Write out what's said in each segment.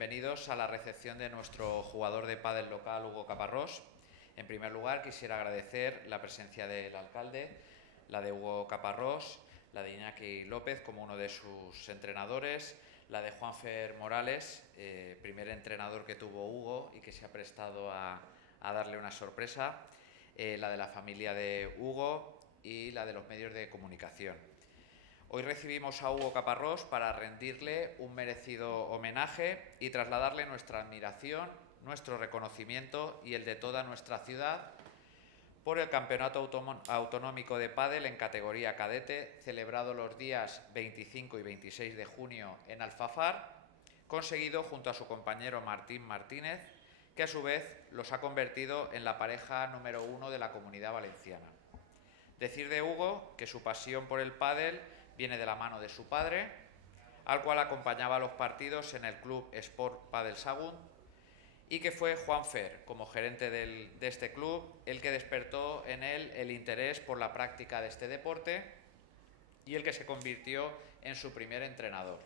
bienvenidos a la recepción de nuestro jugador de pádel local, Hugo Caparrós. En primer lugar, quisiera agradecer la presencia del alcalde, la de Hugo Caparrós, la de Iñaki López como uno de sus entrenadores, la de Juanfer Morales, primer entrenador que tuvo Hugo y que se ha prestado a darle una sorpresa, la de la familia de Hugo y la de los medios de comunicación. Hoy recibimos a Hugo Caparrós para rendirle un merecido homenaje y trasladarle nuestra admiración, nuestro reconocimiento y el de toda nuestra ciudad por el Campeonato Autonómico de Pádel en categoría cadete, celebrado los días 25 y 26 de junio en Alfafar, conseguido junto a su compañero Martín Martínez, que a su vez los ha convertido en la pareja número 1 de la Comunidad Valenciana. Decir de Hugo que su pasión por el pádel viene de la mano de su padre, al cual acompañaba a los partidos en el Club Sport Padel Sagunt, y que fue Juanfer, como gerente de este club, el que despertó en él el interés por la práctica de este deporte y el que se convirtió en su primer entrenador.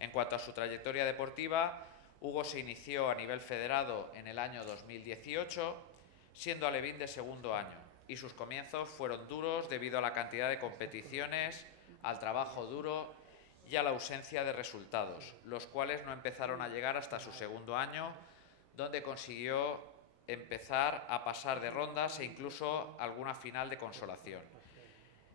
En cuanto a su trayectoria deportiva, Hugo se inició a nivel federado en el año 2018, siendo alevín de segundo año, y sus comienzos fueron duros debido a la cantidad de competiciones, al trabajo duro y a la ausencia de resultados, los cuales no empezaron a llegar hasta su segundo año, donde consiguió empezar a pasar de rondas e incluso alguna final de consolación.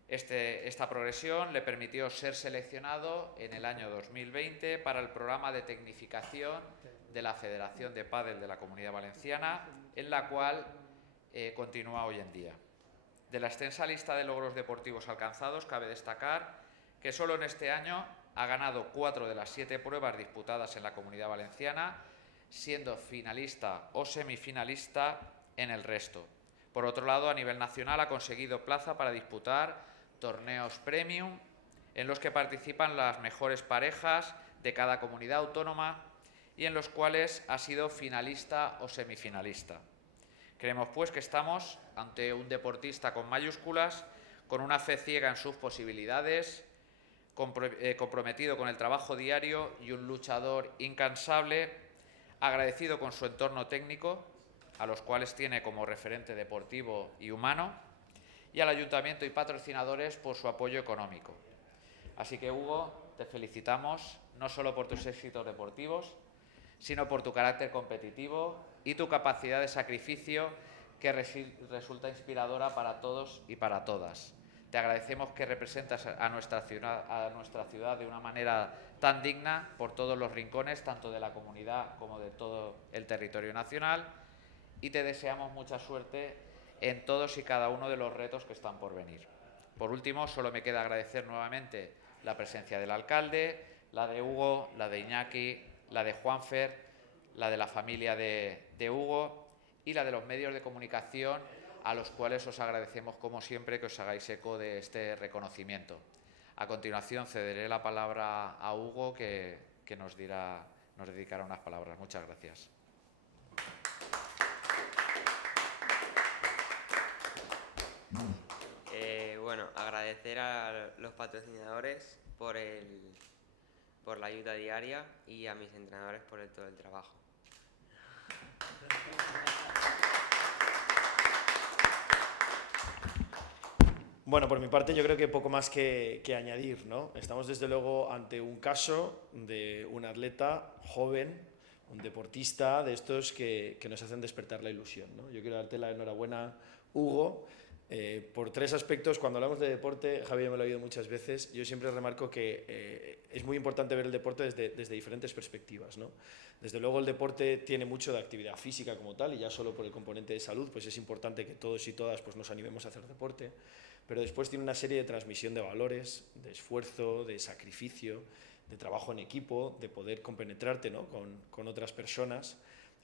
Esta progresión le permitió ser seleccionado en el año 2020 para el programa de tecnificación de la Federación de Pádel de la Comunidad Valenciana, en la cual continúa hoy en día. De la extensa lista de logros deportivos alcanzados, cabe destacar que solo en este año ha ganado 4 de las 7 pruebas disputadas en la Comunidad Valenciana, siendo finalista o semifinalista en el resto. Por otro lado, a nivel nacional ha conseguido plaza para disputar torneos premium en los que participan las mejores parejas de cada comunidad autónoma y en los cuales ha sido finalista o semifinalista. Creemos, pues, que estamos ante un deportista con mayúsculas, con una fe ciega en sus posibilidades, comprometido con el trabajo diario y un luchador incansable, agradecido con su entorno técnico, a los cuales tiene como referente deportivo y humano, y al Ayuntamiento y patrocinadores por su apoyo económico. Así que, Hugo, te felicitamos no solo por tus éxitos deportivos, sino por tu carácter competitivo y tu capacidad de sacrificio que resulta inspiradora para todos y para todas. Te agradecemos que representas a nuestra ciudad de una manera tan digna por todos los rincones, tanto de la comunidad como de todo el territorio nacional, y te deseamos mucha suerte en todos y cada uno de los retos que están por venir. Por último, solo me queda agradecer nuevamente la presencia del alcalde, la de Hugo, la de Iñaki, la de Juanfer, la de la familia de Hugo y la de los medios de comunicación, a los cuales os agradecemos, como siempre, que os hagáis eco de este reconocimiento. A continuación, cederé la palabra a Hugo, que nos dedicará unas palabras. Muchas gracias. Bueno, agradecer a los patrocinadores por la ayuda diaria y a mis entrenadores por todo el trabajo. Bueno, por mi parte yo creo que poco más que añadir, ¿no? Estamos desde luego ante un caso de un atleta joven, un deportista de estos que nos hacen despertar la ilusión, ¿no? Yo quiero darte la enhorabuena, Hugo, por 3 aspectos. Cuando hablamos de deporte, Javier me lo ha oído muchas veces, yo siempre remarco que es muy importante ver el deporte desde diferentes perspectivas, ¿no? Desde luego el deporte tiene mucho de actividad física como tal, y ya solo por el componente de salud pues es importante que todos y todas pues nos animemos a hacer deporte, pero después tiene una serie de transmisión de valores, de esfuerzo, de sacrificio, de trabajo en equipo, de poder compenetrarte, ¿no?, con otras personas,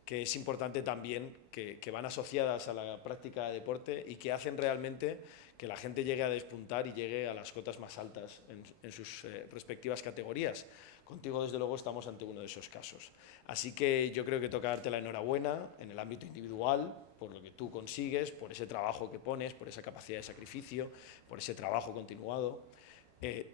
que es importante también, que van asociadas a la práctica de deporte y que hacen realmente que la gente llegue a despuntar y llegue a las cotas más altas en sus respectivas categorías. Contigo, desde luego, estamos ante uno de esos casos. Así que yo creo que toca darte la enhorabuena en el ámbito individual, por lo que tú consigues, por ese trabajo que pones, por esa capacidad de sacrificio, por ese trabajo continuado.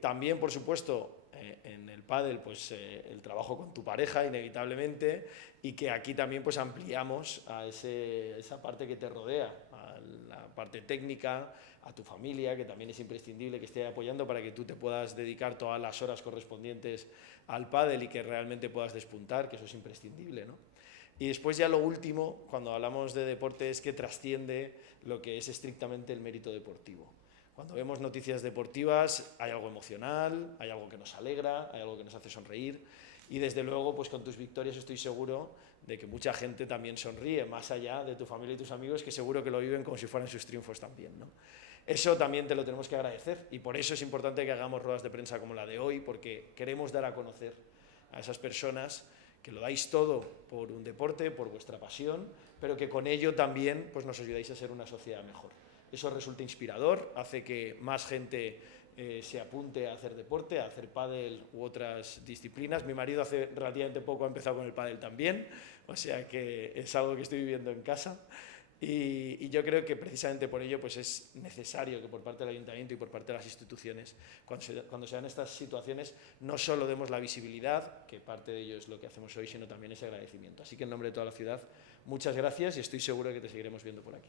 También, por supuesto, en el pádel pues el trabajo con tu pareja inevitablemente, y que aquí también pues ampliamos a esa parte que te rodea, a la parte técnica, a tu familia, que también es imprescindible que esté apoyando para que tú te puedas dedicar todas las horas correspondientes al pádel y que realmente puedas despuntar, que eso es imprescindible, ¿no? Y después ya lo último, cuando hablamos de deporte, es que trasciende lo que es estrictamente el mérito deportivo. Cuando vemos noticias deportivas hay algo emocional, hay algo que nos alegra, hay algo que nos hace sonreír, y desde luego pues con tus victorias estoy seguro de que mucha gente también sonríe, más allá de tu familia y tus amigos, que seguro que lo viven como si fueran sus triunfos también, ¿no? Eso también te lo tenemos que agradecer, y por eso es importante que hagamos ruedas de prensa como la de hoy, porque queremos dar a conocer a esas personas que lo dais todo por un deporte, por vuestra pasión, pero que con ello también pues, nos ayudáis a ser una sociedad mejor. Eso resulta inspirador, hace que más gente se apunte a hacer deporte, a hacer pádel u otras disciplinas. Mi marido hace relativamente poco ha empezado con el pádel también, o sea que es algo que estoy viviendo en casa. Y yo creo que precisamente por ello pues es necesario que por parte del Ayuntamiento y por parte de las instituciones, cuando se dan estas situaciones, no solo demos la visibilidad, que parte de ello es lo que hacemos hoy, sino también ese agradecimiento. Así que en nombre de toda la ciudad, muchas gracias, y estoy seguro de que te seguiremos viendo por aquí.